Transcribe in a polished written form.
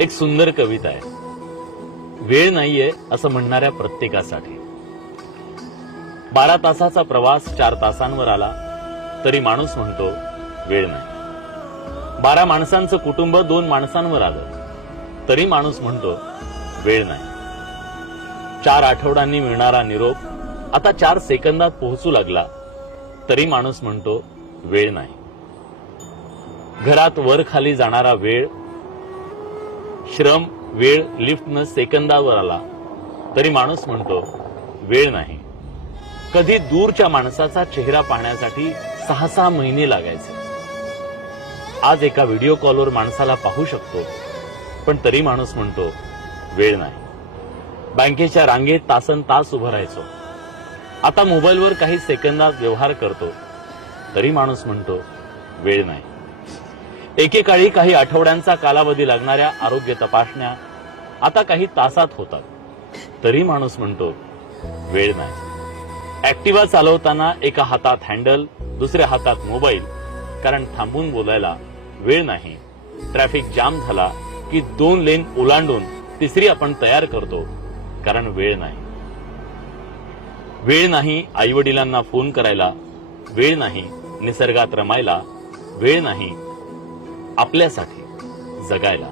एक सुंदर कविता आहे. वेळ नाहीये असं म्हणणाऱ्या प्रत्येकासाठी. 12 तासाचा प्रवास 4 तासांवर आला तरी माणूस म्हणतो वेळ नाही. 12 माणसांचं कुटुंब 2 माणसांवर आलं तरी माणूस म्हणतो वेळ नाही. 4 आठवड्यांनी मिळणारा निरोप आता 4 सेकंदात पोहोचू लागला तरी माणूस म्हणतो वेळ नाही. घरात वर खाली जाणारा वेळ, श्रम, वेळ लिफ्टनं सेकंदावर आला तरी माणूस म्हणतो वेळ नाही. कधी दूरच्या माणसाचा चेहरा पाहण्यासाठी 6-6 महिने लागायचे. आज एका व्हिडिओ कॉलवर माणसाला पाहू शकतो पण तरी माणूस म्हणतो वेळ नाही. बँकेच्या रांगेत तासनतास उभं राहायचो, आता मोबाईलवर काही सेकंदात व्यवहार करतो तरी माणूस म्हणतो वेळ नाही. एकेकाळी काही आठवड्यांचा कालावधी लागणाऱ्या आरोग्य तपासण्या आता काही तासात होतात तरी माणूस म्हणतो वेळ नाही. ऍक्टिव्हा चालवताना एका हातात हँडल, दुसऱ्या हातात मोबाईल, कारण थांबून बोलायला वेळ नाही. ट्रॅफिक जाम झाला की 2 लेन ओलांडून तिसरी आपण तयार करतो कारण वेळ नाही. वेळ नाही आई वडिलांना फोन करायला, वेळ नाही निसर्गात रमायला, वेळ नाही आपल्यासाठी जगायला.